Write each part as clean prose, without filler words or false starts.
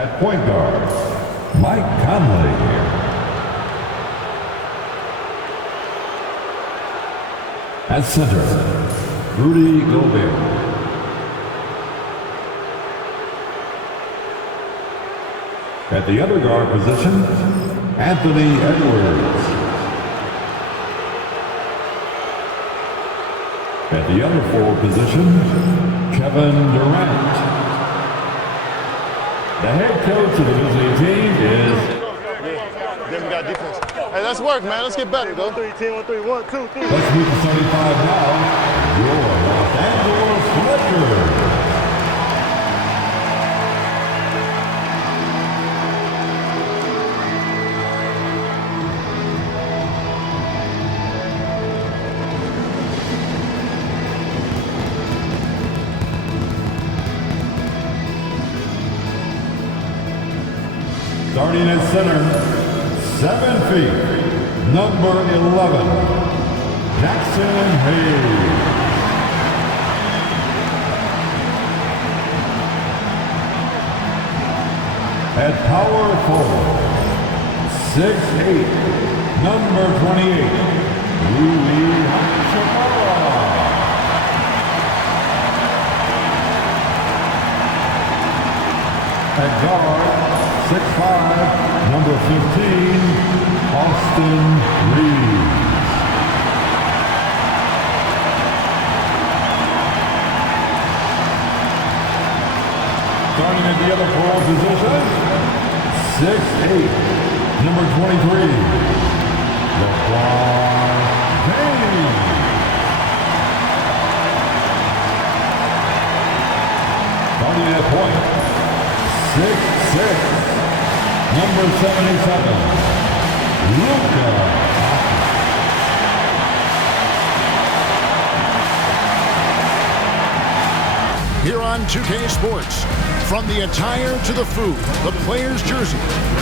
At point guard, Mike Conley. At center, Rudy Gobert. At the other guard position, Anthony Edwards. At the other forward position, Kevin Durant. The head coach of the visiting team is... Then we got defense. Hey, let's work, man. Let's get better, though. 1-3, 1-3, 1, 2, 3. Let's meet the 75 now. Your Los Angeles Lakers. Starting at center, 7 feet, number 11, Jackson Hayes. At power forward, 6'8", number 28, Julius Randle. At guard, 6'5", number 15, Austin Reeves. Starting at the other forward position, 6'8", number 23, LeBron James. Starting at point, 6'6", number 77, Luka. Here on 2K Sports, from the attire to the food, the player's jersey.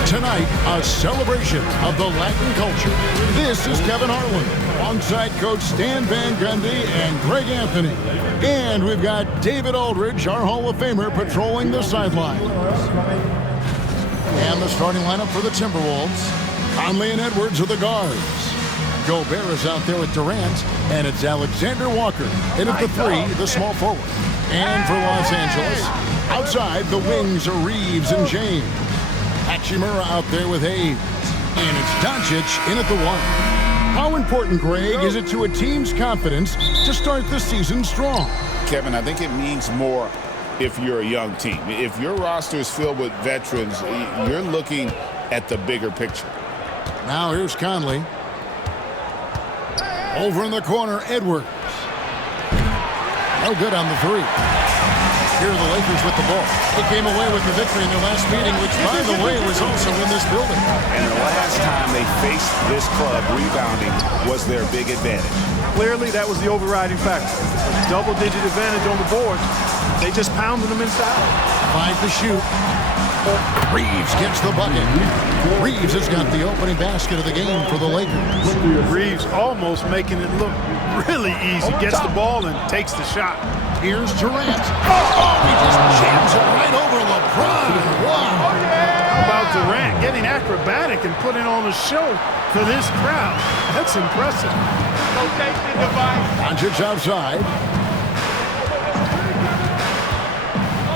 Tonight, a celebration of the Latin culture. This is Kevin Harlan, alongside Coach Stan Van Gundy and Greg Anthony. And we've got David Aldridge, our Hall of Famer, patrolling the sideline. And the starting lineup for the Timberwolves. Conley and Edwards are the guards. Gobert is out there with Durant, and it's Alexander Walker. And at the 3, the small forward. And for Los Angeles, outside the wings are Reeves and James. Hachimura out there with Hayes. And it's Doncic in at the 1. How important, Greg, is it to a team's confidence to start the season strong? Kevin, I think it means more if you're a young team. If your roster is filled with veterans, you're looking at the bigger picture. Now here's Conley. Over in the corner, Edwards. No good on the 3. Here are the Lakers with the ball. They came away with the victory in their last meeting, which, by the way, was also in this building. And the last time they faced this club, rebounding was their big advantage. Clearly, that was the overriding factor. Double-digit advantage on the board. They just pounded them inside. 5 to shoot. Reeves gets the bucket. Reeves has got the opening basket of the game for the Lakers. Reeves almost making it look really easy. Gets the ball and takes the shot. Here's Durant. Oh, he just jams it right over LeBron. Wow. How about Durant getting acrobatic and putting on a show for this crowd? That's impressive. Doncic outside.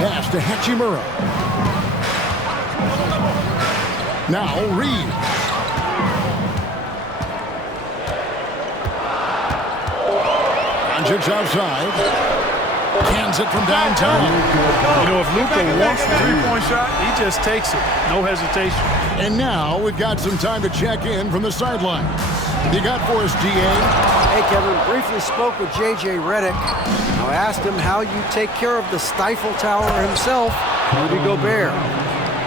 Pass to Hachimura. Now Reeves. Doncic outside. Cans it from downtown. You know, if Luka wants the three-point shot, he just takes it. No hesitation. And now we've got some time to check in from the sidelines. You got for us, DA? Hey, Kevin, briefly spoke with J.J. Redick. I asked him how you take care of the Stifle Tower himself, Rudy Gobert.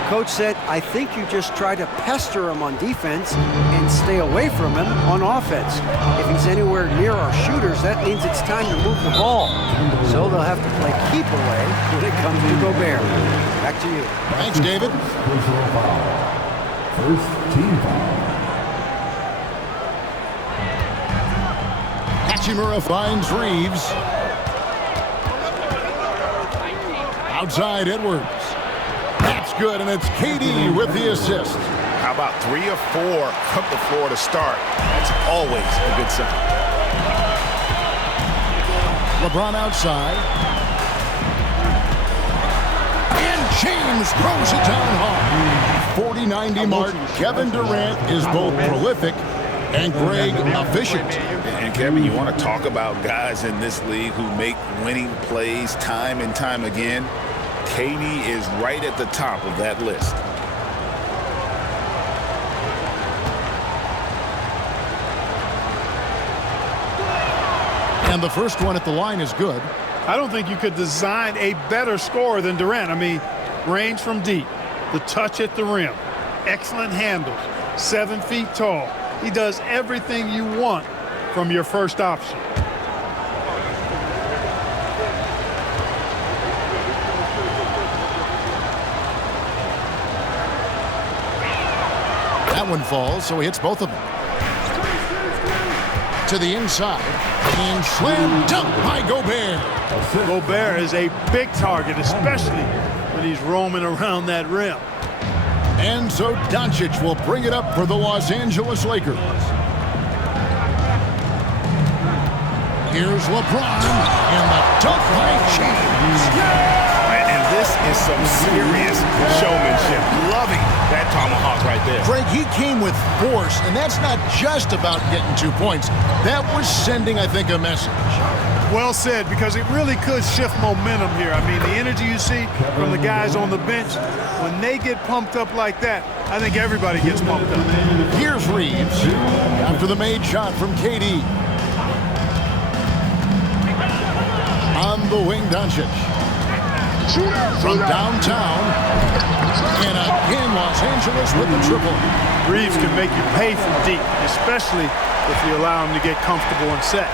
Coach said, I think you just try to pester him on defense and stay away from him on offense. If he's anywhere near our shooters, that means it's time to move the ball. So they'll have to play keep away when it comes to Gobert. Back to you. Thanks, David. Personal foul. First team foul. Hachimura finds Reeves. Outside Edwards. That's good, and it's KD with the assist. How about 3 or 4 from the floor to start? That's always a good sign. LeBron outside. And James throws it down hard. 40-90 mark. Kevin Durant is both prolific and Greg efficient. And Kevin, you want to talk about guys in this league who make winning plays time and time again? KD is right at the top of that list. And the first one at the line is good. I don't think you could design a better scorer than Durant. I mean, range from deep, the touch at the rim, excellent handles, 7 feet tall. He does everything you want from your first option. That one falls, so he hits both of them. To the inside. And slam dunk by Gobert. Gobert is a big target, especially when he's roaming around that rim. And so Doncic will bring it up for the Los Angeles Lakers. Here's LeBron, and the dunk by James. And this is some serious showmanship. Loving that tomahawk right there. Greg, he came with force, and that's not just about getting 2 points. That was sending, I think, a message. Well said, because it really could shift momentum here. I mean, the energy you see from the guys on the bench, when they get pumped up like that, I think everybody gets pumped up. Here's Reeves after the made shot from KD. On the wing, Doncic. From downtown, and again, Los Angeles with the triple. Reeves can make you pay from deep, especially if you allow him to get comfortable and set.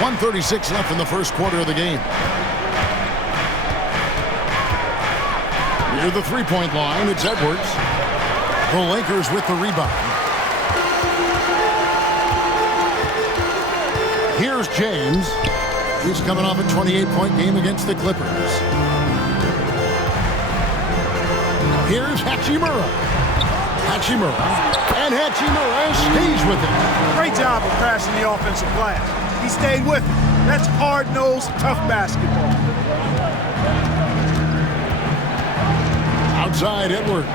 1:36 left in the first quarter of the game. Near the three-point line, it's Edwards. The Lakers with the rebound. Here's James. He's coming off a 28-point game against the Clippers. Here's Hachimura. And Hachimura stays with it. Great job of crashing the offensive glass. He stayed with it. That's hard-nosed, tough basketball. Outside, Edwards.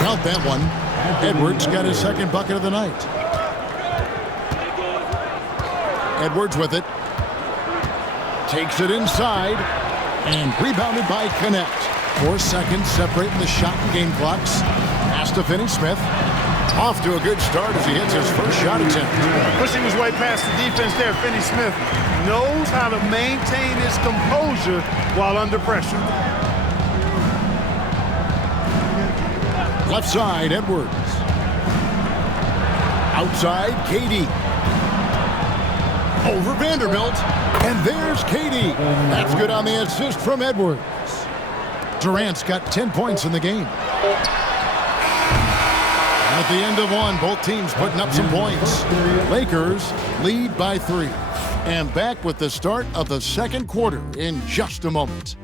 Count that one. Edwards got his second bucket of the night. Edwards with it. Takes it inside. And rebounded by Connect. 4 seconds separating the shot and game clocks. Pass to Finney-Smith. Off to a good start as he hits his first shot attempt. Pushing his way past the defense there, Finney-Smith knows how to maintain his composure while under pressure. Left side, Edwards. Outside, KD. Over Vanderbilt. And there's KD. That's good on the assist from Edwards. Durant's got 10 points in the game. At the end of one, both teams putting up some points. Lakers lead by 3. And back with the start of the second quarter in just a moment.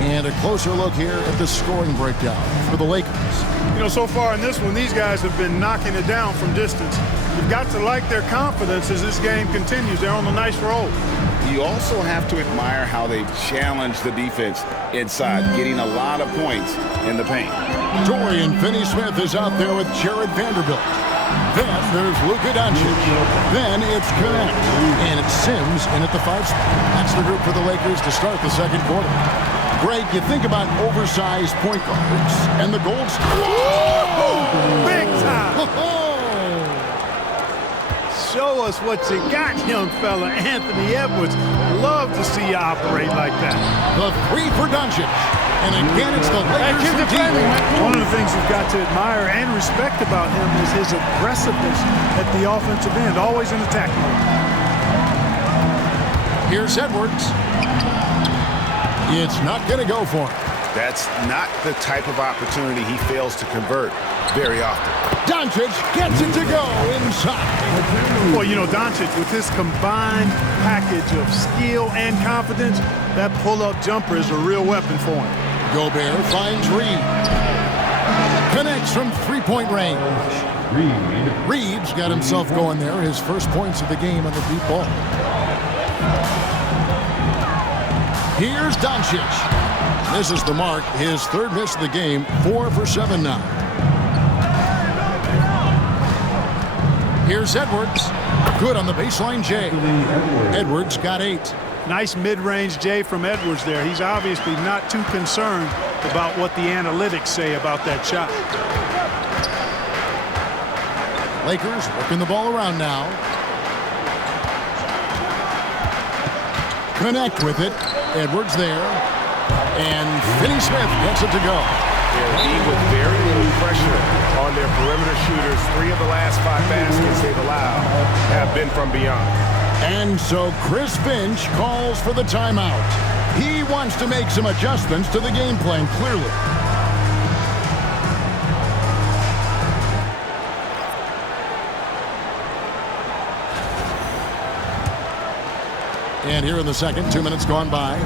And a closer look here at the scoring breakdown for the Lakers. You know, so far in this one, these guys have been knocking it down from distance. You've got to like their confidence as this game continues. They're on a nice roll. You also have to admire how they've challenged the defense inside, getting a lot of points in the paint. Dorian Finney-Smith is out there with Jared Vanderbilt. Then there's Luka Doncic. Then it's Connect. And it's Sims in at the 5 spot. That's the group for the Lakers to start the second quarter. Greg, you think about oversized point guards and the gold Big time! Show us what you got, young fella. Anthony Edwards. Love to see you operate like that. The 3 for Doncic. And again, it's the Lakers for deep. One of the things you've got to admire and respect about him is his aggressiveness at the offensive end, always in attack mode. Here's Edwards. It's not going to go for him. That's not the type of opportunity he fails to convert very often. Doncic gets it to go inside. Well, you know, Doncic, with his combined package of skill and confidence, that pull-up jumper is a real weapon for him. Gobert finds Reed. Connects from three-point range. Reed's got himself going there. His first points of the game on the deep ball. Here's Doncic. Misses the mark. His third miss of the game. 4 for 7 now. Here's Edwards. Good on the baseline, Jay. Edwards got 8. Nice mid-range Jay from Edwards there. He's obviously not too concerned about what the analytics say about that shot. Lakers working the ball around now. Connect with it. Edwards there. And Finney Smith gets it to go. They're with very little pressure on their perimeter shooters. 3 of the last 5 baskets they've allowed have been from beyond. And so Chris Finch calls for the timeout. He wants to make some adjustments to the game plan, clearly. And here in the second, 2 minutes gone by.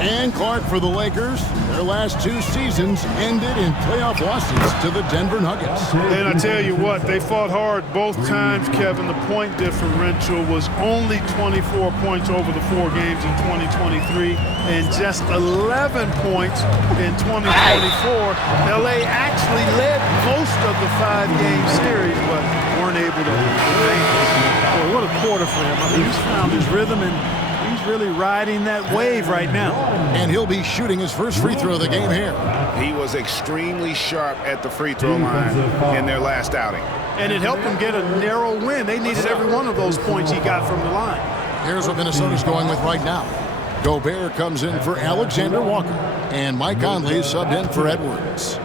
And Clark for the Lakers. Their last 2 seasons ended in playoff losses to the Denver Nuggets. And I tell you what, they fought hard both times, Kevin. The point differential was only 24 points over the 4 games in 2023 and just 11 points in 2024. LA actually led most of the 5-game series, but weren't able to make it. Boy, what a quarter for him. I mean, he's found his rhythm and he's really riding that wave right now. And he'll be shooting his first free throw of the game here. He was extremely sharp at the free throw line in their last outing. And it helped them get a narrow win. They needed every one of those points he got from the line. Here's what Minnesota's going with right now. Gobert comes in for Alexander Walker. And Mike Conley subbed in for Edwards.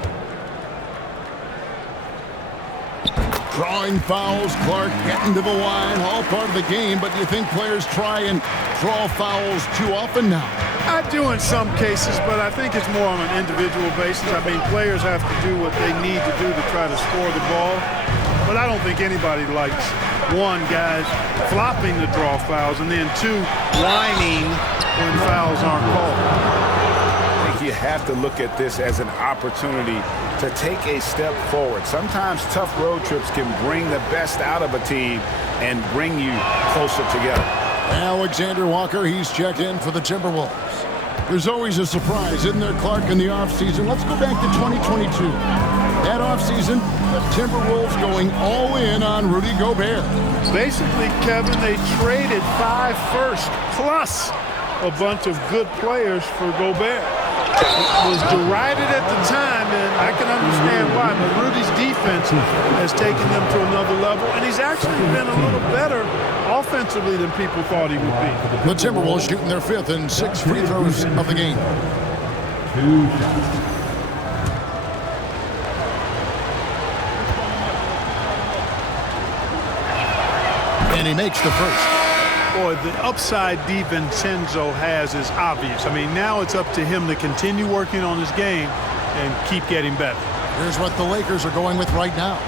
Drawing fouls, Clark getting to the line, all part of the game, but do you think players try and draw fouls too often now? I do in some cases, but I think it's more on an individual basis. I mean, players have to do what they need to do to try to score the ball, but I don't think anybody likes, 1, guys flopping the draw fouls, and then 2, whining when fouls aren't called. You have to look at this as an opportunity to take a step forward. Sometimes tough road trips can bring the best out of a team and bring you closer together. Alexander Walker, he's checked in for the Timberwolves. There's always a surprise, isn't there, Clark, in the offseason? Let's go back to 2022. That offseason, the Timberwolves going all in on Rudy Gobert. Basically, Kevin, they traded 5 firsts plus a bunch of good players for Gobert. It was derided at the time, and I can understand why, but Rudy's defense has taken them to another level, and he's actually been a little better offensively than people thought he would be. The Timberwolves shooting their 5th and 6th free throws of the game. 2 shots. And he makes the first. Boy, the upside DiVincenzo has is obvious. I mean, now it's up to him to continue working on his game and keep getting better. Here's what the Lakers are going with right now.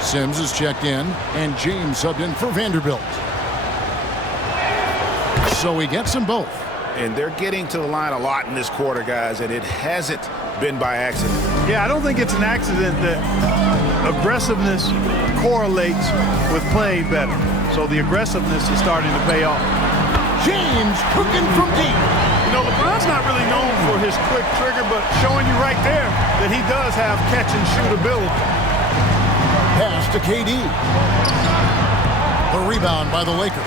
Sims is checked in, and James subbed in for Vanderbilt. So he gets them both. And they're getting to the line a lot in this quarter, guys, and it hasn't been by accident. Yeah, I don't think it's an accident that aggressiveness correlates with playing better. So the aggressiveness is starting to pay off. James cooking from deep. You know, LeBron's not really known for his quick trigger, but showing you right there that he does have catch and shoot ability. Pass to KD. The rebound by the Lakers.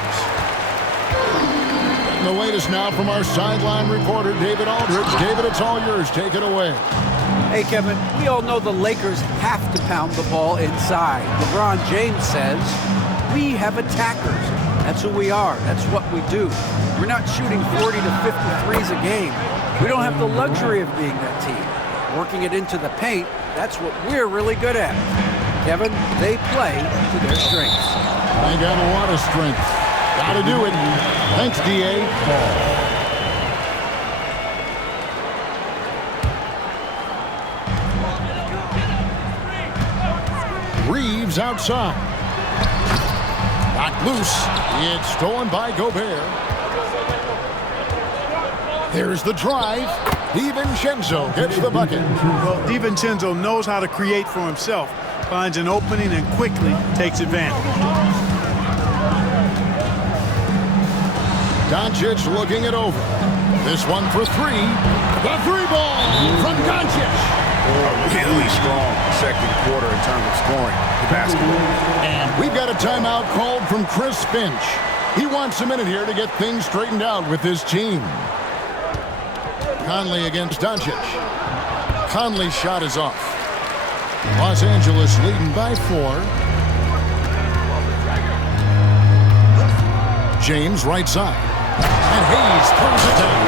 And the latest now from our sideline reporter, David Aldridge. David, it's all yours. Take it away. Hey, Kevin, we all know the Lakers have to pound the ball inside. LeBron James says, we have attackers. That's who we are. That's what we do. We're not shooting 40 to 53s a game. We don't have the luxury of being that team. Working it into the paint, that's what we're really good at. Kevin, they play to their strengths. They got a lot of strength. Got to do it. Thanks, D.A. Reeves outside. Knocked loose. It's stolen by Gobert. There's the drive. DiVincenzo gets the bucket. Well, DiVincenzo knows how to create for himself. Finds an opening and quickly takes advantage. Doncic looking it over. This one for three. The three ball from Doncic. A really strong second quarter in terms of scoring the basketball. And we've got a timeout called from Chris Finch. He wants a minute here to get things straightened out with his team. Conley against Doncic. Conley's shot is off. Los Angeles leading by 4. James right side. And Hayes throws it down.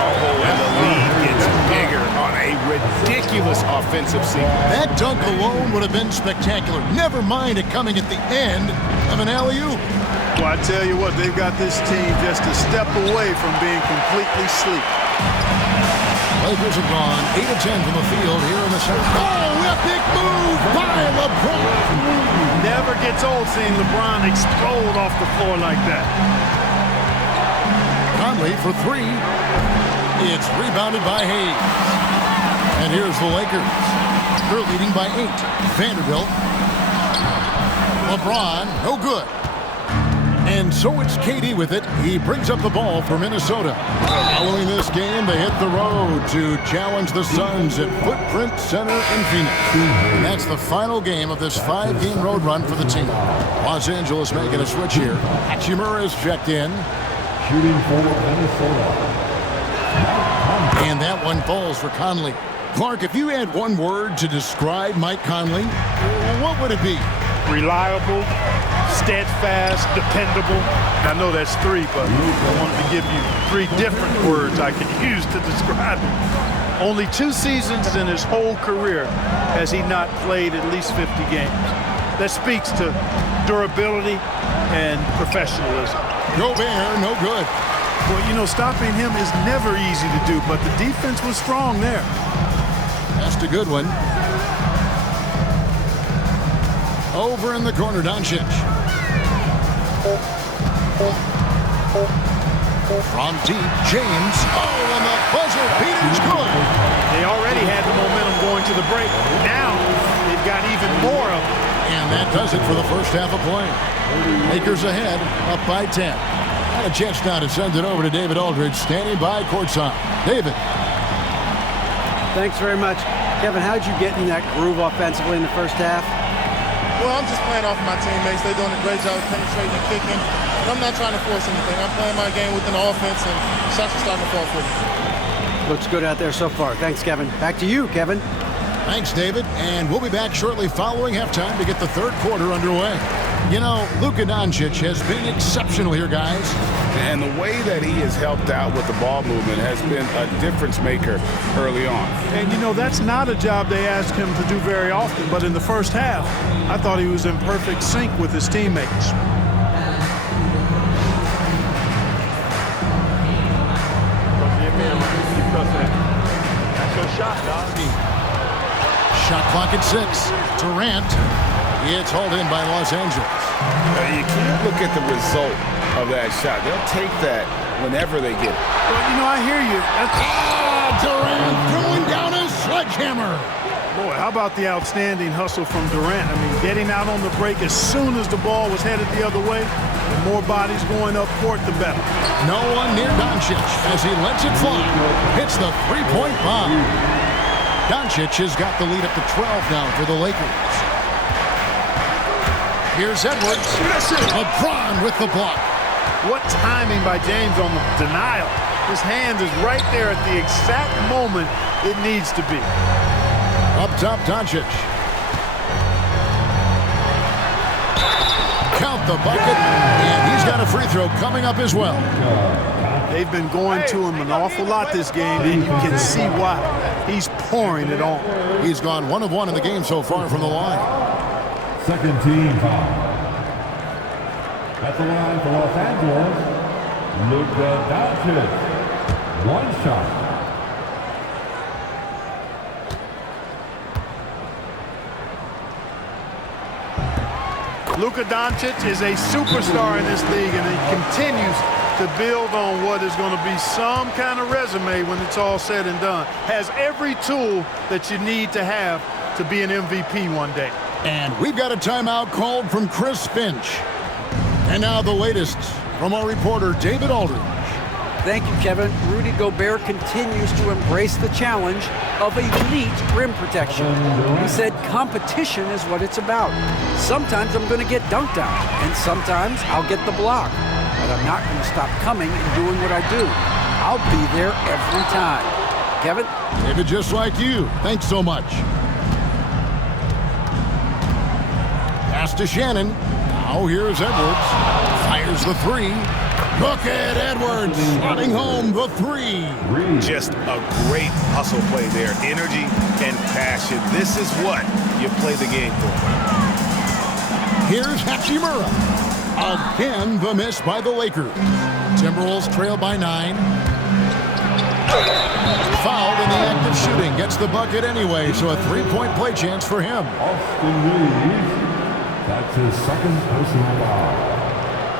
Oh, and the lead gets bigger on a ridiculous offensive sequence. That dunk alone would have been spectacular. Never mind it coming at the end of an alley-oop. Well, I tell you what, they've got this team just a step away from being completely sleep. Lakers have gone 8 of 10 from the field here in the second. Oh, epic move by LeBron. Never gets old seeing LeBron explode off the floor like that. Conley for three. It's rebounded by Hayes. And here's the Lakers. They're leading by 8. Vanderbilt. LeBron, no good. And so it's KD with it. He brings up the ball for Minnesota. Following this game, they hit the road to challenge the Suns at Footprint Center in Phoenix. And that's the final game of this 5-game road run for the team. Los Angeles making a switch here. Hachimura is checked in. Shooting for Minnesota. And that one falls for Conley. Clark, if you had one word to describe Mike Conley, what would it be? Reliable, steadfast, dependable. I know that's 3, but I wanted to give you 3 different words I could use to describe him. Only 2 seasons in his whole career has he not played at least 50 games. That speaks to durability and professionalism. Gobert, no good. Well, you know, stopping him is never easy to do, but the defense was strong there. That's a good one. Over in the corner, Doncic. From deep, James. Oh, and the buzzer beater's good. They already had the momentum going to the break. Now they've got even more of it. And that does it for the first half of play. Lakers ahead, up by 10. And a chance now to send it over to David Aldridge, standing by courtside. David. Thanks very much. Kevin, how'd you get in that groove offensively in the first half? Well, I'm just playing off my teammates. They're doing a great job of penetrating and kicking. But I'm not trying to force anything. I'm playing my game within the offense, and shots are starting to fall for me. Looks good out there so far. Thanks, Kevin. Back to you, Kevin. Thanks, David. And we'll be back shortly following halftime to get the third quarter underway. You know, Luka Doncic has been exceptional here, guys. And the way that he has helped out with the ball movement has been a difference maker early on. And, you know, that's not a job they ask him to do very often. But in the first half, I thought he was in perfect sync with his teammates. Shot clock at 6. Durant. It's hauled in by Los Angeles. You can't look at the result of that shot. They'll take that whenever they get it. Well, you know, I hear you. Durant throwing down a sledgehammer. Boy, how about the outstanding hustle from Durant? I mean, getting out on the break as soon as the ball was headed the other way. The more bodies going up court, the better. No one near Doncic as he lets it fly. Hits the three-point bomb. Doncic has got the lead up to 12 now for the Lakers. Here's Edwards. LeBron with the block. What timing by James on the denial. His hand is right there at the exact moment it needs to be. Up top, Doncic. Count the bucket, and he's got a free throw coming up as well. They've been going to him an awful lot this game, and you can see why. He's pouring it on. He's gone 1 of 1 in the game so far from the line. Second team foul. At the line for Los Angeles, Luka Doncic. 1 shot. Luka Doncic is a superstar in this league, and he continues to build on what is going to be some kind of resume when it's all said and done. Has every tool that you need to have to be an MVP one day. And we've got a timeout called from Chris Finch. And now the latest from our reporter, David Aldridge. Thank you, Kevin. Rudy Gobert continues to embrace the challenge of elite rim protection. He said competition is what it's about. Sometimes I'm going to get dunked on, and sometimes I'll get the block. But I'm not going to stop coming and doing what I do. I'll be there every time. Kevin? David, just like you. Thanks so much. Pass to Shannon. Now here's Edwards. Fires the three. Look at Edwards slotting home the three. Just a great hustle play there. Energy and passion. This is what you play the game for. Here's Hachimura. Again, the miss by the Lakers. Timberwolves trail by 9. Fouled in the act of shooting. Gets the bucket anyway, so a 3-point play chance for him. Austin Reeves. That's his second personal foul.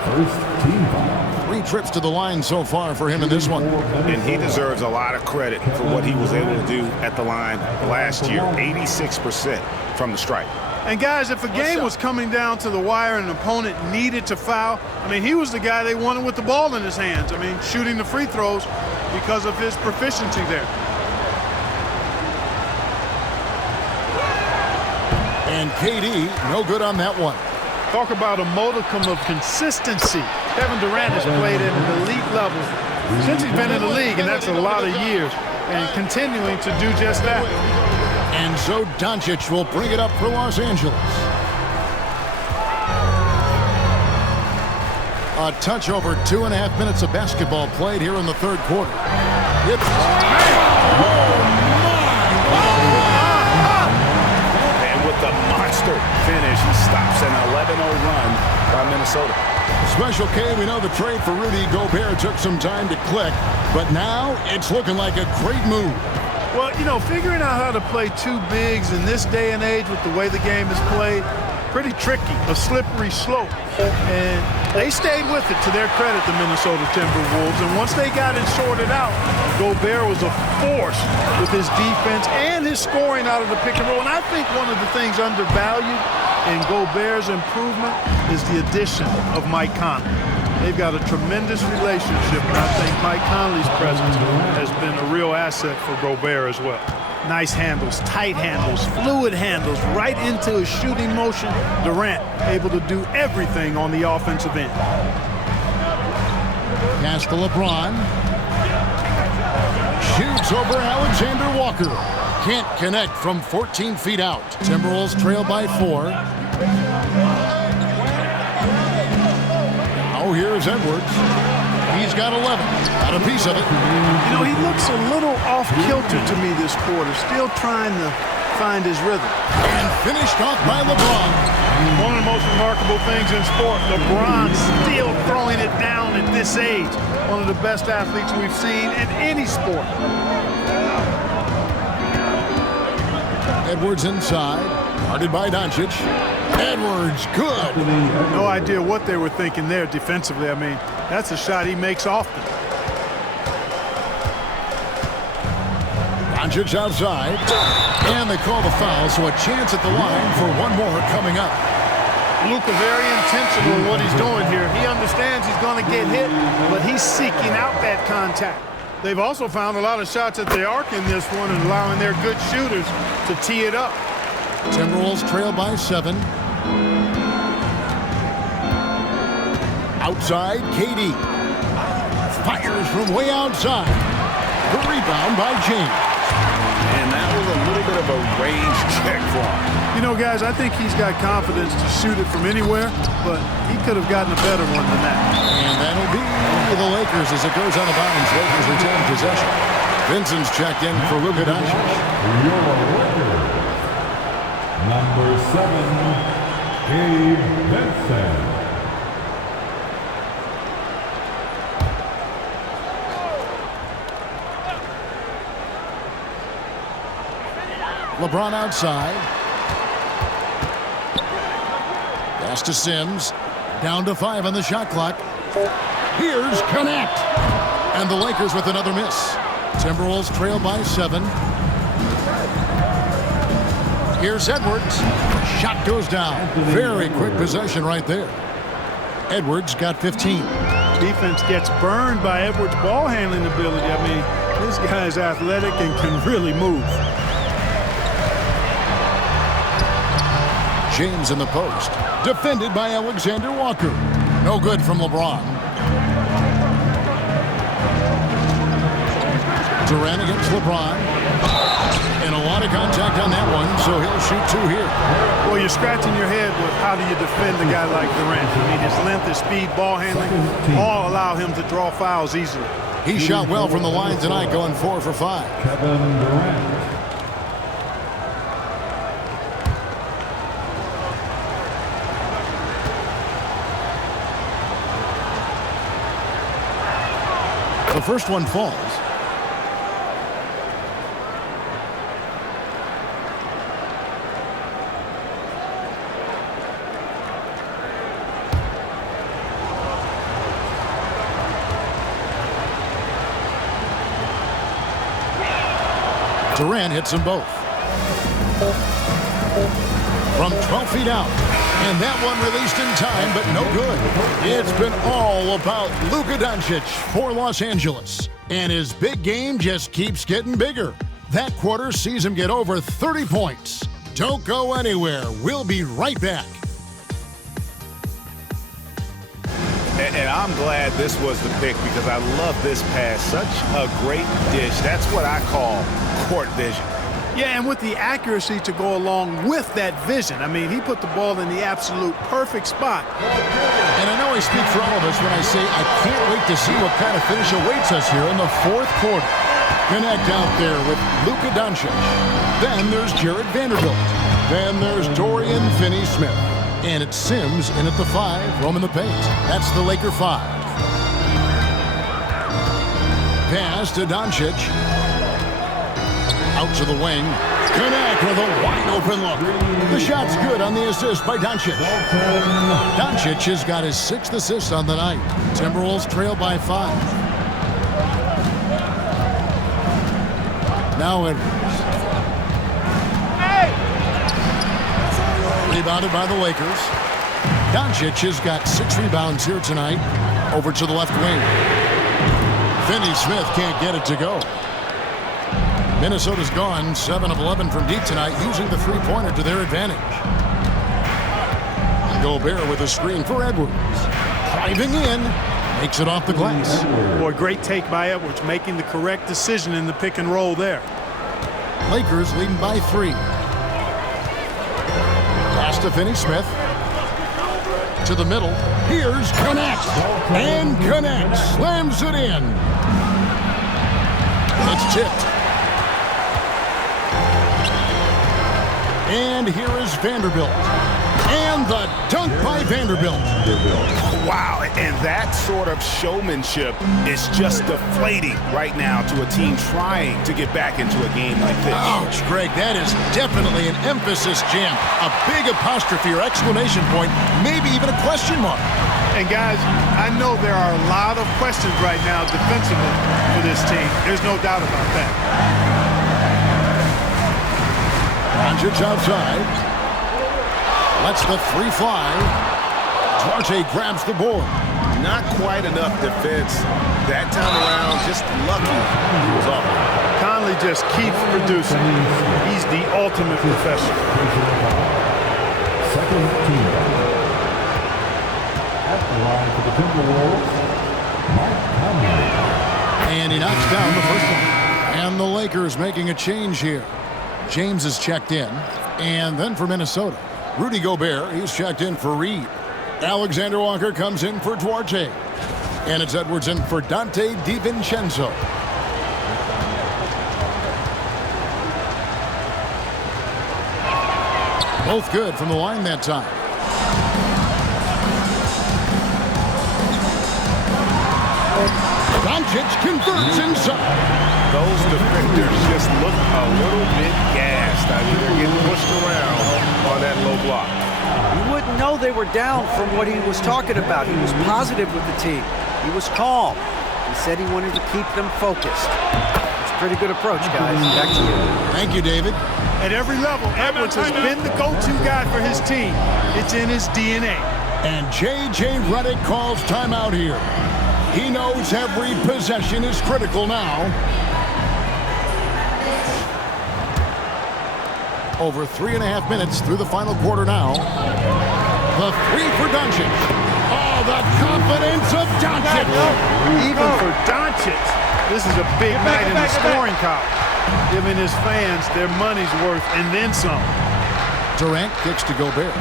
First team foul. 3 trips to the line so far for him in this one. And he deserves a lot of credit for what he was able to do at the line last year. 86% from the stripe. And guys, if a game was coming down to the wire and an opponent needed to foul, I mean, he was the guy they wanted with the ball in his hands. I mean, shooting the free throws because of his proficiency there. And KD, no good on that one. Talk about a modicum of consistency. Kevin Durant has played at an elite level since he's been in the league, and that's a lot of years, and continuing to do just that. And so Doncic will bring it up for Los Angeles. A touch over 2.5 minutes of basketball played here in the third quarter. It's And with the monster finish, he stops an 11-0 run by Minnesota. Special K, we know the trade for Rudy Gobert took some time to click, but now it's looking like a great move. Well, you know, figuring out how to play two bigs in this day and age with the way the game is played, pretty tricky, a slippery slope. And they stayed with it, to their credit, the Minnesota Timberwolves. And once they got it sorted out, Gobert was a force with his defense and his scoring out of the pick and roll. And I think one of the things undervalued in Gobert's improvement is the addition of Mike Conley. They've got a tremendous relationship, and I think Mike Conley's presence has been a real asset for Gobert as well. Nice handles, tight handles, fluid handles, right into his shooting motion. Durant able to do everything on the offensive end. Pass to LeBron. Shoots over Alexander Walker. Can't connect from 14 feet out. Timberwolves trail by 4. Now here's Edwards. He's got 11. Got a piece of it. You know, he looks a little off-kilter to me this quarter, still trying to find his rhythm. And finished off by LeBron. One of the most remarkable things in sport, LeBron still throwing it down at this age. One of the best athletes we've seen in any sport. Edwards inside. Guarded by Doncic. Edwards, good. No idea what they were thinking there defensively. I mean, that's a shot he makes often. Doncic outside. And they call the foul, so a chance at the line for one more coming up. Luka very intentional in what he's doing here. He understands he's going to get hit, but he's seeking out that contact. They've also found a lot of shots at the arc in this one and allowing their good shooters to tee it up. Timberwolves trail by 7. Outside, KD. Fires from way outside. The rebound by James. And that was a little bit of a range check for him. You know, guys, I think he's got confidence to shoot it from anywhere, but he could have gotten a better one than that. And that'll be the Lakers as it goes out of bounds. Lakers retain possession. Vincent's checked in for Luka Doncic. Number 7, Gabe Vincent. LeBron outside. Pass to Sims. Down to 5 on the shot clock. Here's connect. And the Lakers with another miss. Timberwolves trail by 7. Here's Edwards. Shot goes down. Very quick possession right there. Edwards got 15. Defense gets burned by Edwards' ball handling ability. I mean, this guy's athletic and can really move. James in the post. Defended by Alexander Walker. No good from LeBron. Durant against LeBron. And a lot of contact on that one, so he'll shoot 2 here. Well, you're scratching your head with how do you defend a guy like Durant? I mean, his length, his speed, ball handling, all allow him to draw fouls easily. He shot well from the line tonight, going 4 for 5. Kevin Durant. The first one falls. Durant hits them both. From 12 feet out. And that one released in time, but no good. It's been all about Luka Doncic for Los Angeles. And his big game just keeps getting bigger. That quarter sees him get over 30 points. Don't go anywhere. We'll be right back. And I'm glad this was the pick because I love this pass. Such a great dish. That's what I call court vision. Yeah, and with the accuracy to go along with that vision. I mean, he put the ball in the absolute perfect spot. And I know I speak for all of us when I say I can't wait to see what kind of finish awaits us here in the 4th quarter. Connect out there with Luka Doncic. Then there's Jared Vanderbilt. Then there's Dorian Finney-Smith. And it's Sims in at the 5, roaming the paint. That's the Laker 5. Pass to Doncic. Out to the wing. Connect with a wide-open look. The shot's good on the assist by Doncic. Doncic has got his 6th assist on the night. Timberwolves trail by 5. Now Edwards. Rebounded by the Lakers. Doncic has got 6 rebounds here tonight. Over to the left wing. Finney-Smith can't get it to go. Minnesota's gone 7 of 11 from deep tonight, using the 3-pointer to their advantage. Gobert with a screen for Edwards. Driving in, makes it off the glass. Boy, great take by Edwards, making the correct decision in the pick and roll there. Lakers leading by 3. Pass to Finney-Smith. To the middle. Here's connect. And connect. Slams it in. It's tipped. And here is Vanderbilt. And the dunk by Vanderbilt. Wow, and that sort of showmanship is just deflating right now to a team trying to get back into a game like this. Ouch, Greg, that is definitely an emphasis jam. A big apostrophe or exclamation point, maybe even a question mark. And guys, I know there are a lot of questions right now defensively for this team. There's no doubt about that. Doncic outside. Lets the 3 fly. Duarte grabs the board. Not quite enough defense that time around. Just lucky he was off. Conley just keeps producing. He's the ultimate professional. Second team. At the line for the Timberwolves, Mike Conley. And he knocks down the first one. And the Lakers making a change here. James is checked in. And then for Minnesota, Rudy Gobert, he's checked in for Reed. Alexander Walker comes in for Duarte. And it's Edwards in for Dante DiVincenzo. Both good from the line that time. Doncic converts inside. Those defenders just look a little bit gassed. I mean, they're getting pushed around on that low block. You wouldn't know they were down from what he was talking about. He was positive with the team. He was calm. He said he wanted to keep them focused. It's a pretty good approach, guys. Back to you. Thank you, David. At every level, Edwards has been the go-to guy for his team. It's in his DNA. And J.J. Redick calls timeout here. He knows every possession is critical now. Over 3.5 minutes through the final quarter now. The three for Doncic. Oh, the confidence of Doncic. Even for Doncic, this is a big night in the scoring column, giving his fans their money's worth and then some. Durant kicks to Gobert.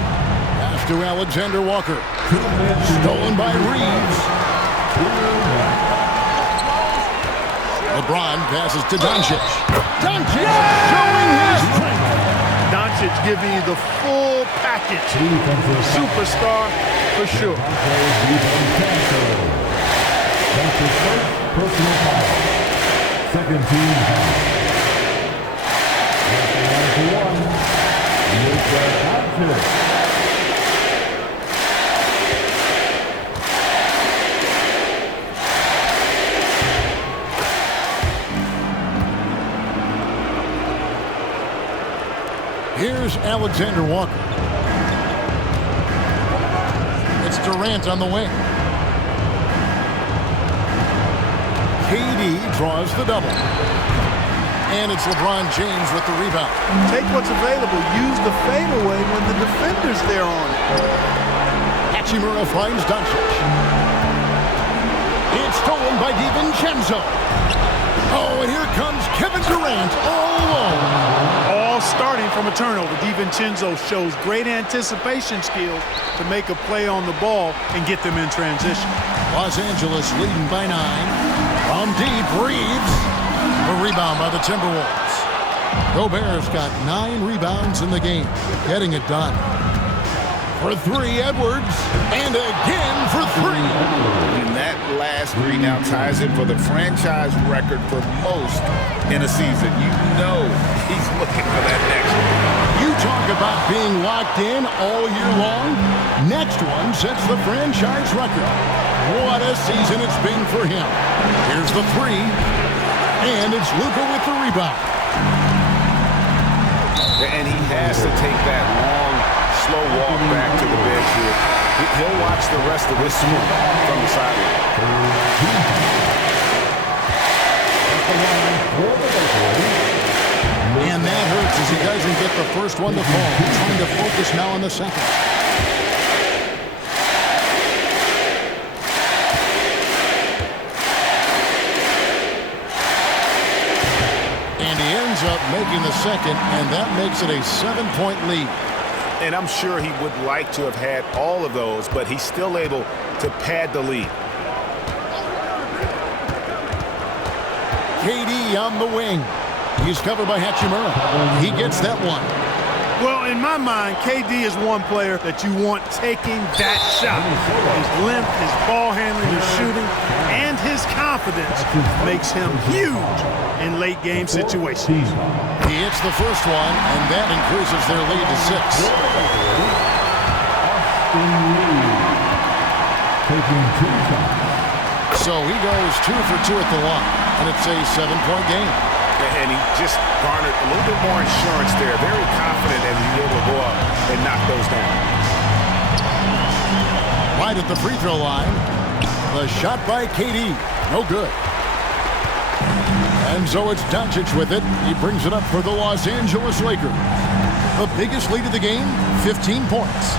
Pass to Alexander Walker. Stolen by Reeves. LeBron passes to Doncic. Doncic showing his strength. Doncic giving you the full package. Superstar for sure. Personal foul. Second team foul. Here's Alexander Walker. It's Durant on the wing. KD draws the double. And it's LeBron James with the rebound. Take what's available. Use the fadeaway when the defender's there on it. Hachimura finds Doncic. It's stolen by DiVincenzo. Oh, and here comes Kevin Durant all alone. All starting from a turnover. DiVincenzo shows great anticipation skills to make a play on the ball and get them in transition. Los Angeles leading by 9. From deep, Reeves. A rebound by the Timberwolves. Gobert's got 9 rebounds in the game, getting it done. For 3, Edwards. And again for 3. And that last three now ties it for the franchise record for most in a season. You know he's looking for that next one. You talk about being locked in all year long. Next one sets the franchise record. What a season it's been for him. Here's the 3. And it's Luka with the rebound. And he has to take that long, slow walk back to the bench here. He'll watch the rest of this from the sideline. And that hurts as he doesn't get the first one to fall. He's trying to focus now on the second. Up making the second, and that makes it a 7-point lead. And I'm sure he would like to have had all of those, but he's still able to pad the lead. KD on the wing. He's covered by Hachimura. He gets that one. Well, in my mind, KD is one player that you want taking that shot. His length, his ball handling, his shooting, and his confidence makes him huge in late-game situations. He hits the first one, and that increases their lead to 6. So he goes 2 for 2 at the line, and it's a 7-point game. And he just garnered a little bit more insurance there. Very confident as he's able to go up and knock those down. Right at the free throw line. The shot by KD. No good. And so it's Doncic with it. He brings it up for the Los Angeles Lakers. The biggest lead of the game, 15 points.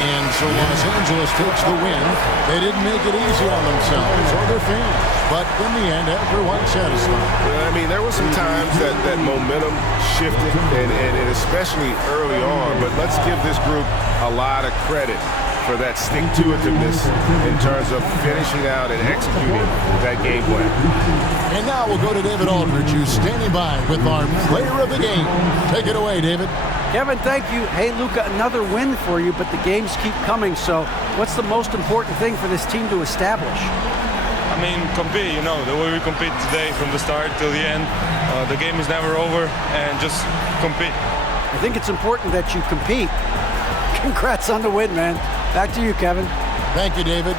And so Los Angeles takes the win. They didn't make it easy on themselves or their fans. But in the end, everyone's satisfied. I mean, there were some times that momentum shifted, and especially early on. But let's give this group a lot of credit for that stick-to-itiveness in terms of finishing out and executing that game plan. And now we'll go to David Aldridge, who's standing by with our player of the game. Take it away, David. Kevin, thank you. Hey, Luka, another win for you, but the games keep coming. So what's the most important thing for this team to establish? I mean, compete, you know, the way we compete today from the start till the end. The game is never over, and just compete. I think it's important that you compete. Congrats on the win, man. Back to you, Kevin. Thank you, David.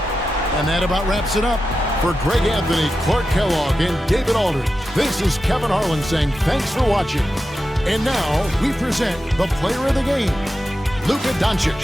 And that about wraps it up. For Greg Anthony, Clark Kellogg, and David Aldridge, this is Kevin Harlan saying thanks for watching. And now we present the player of the game, Luka Doncic.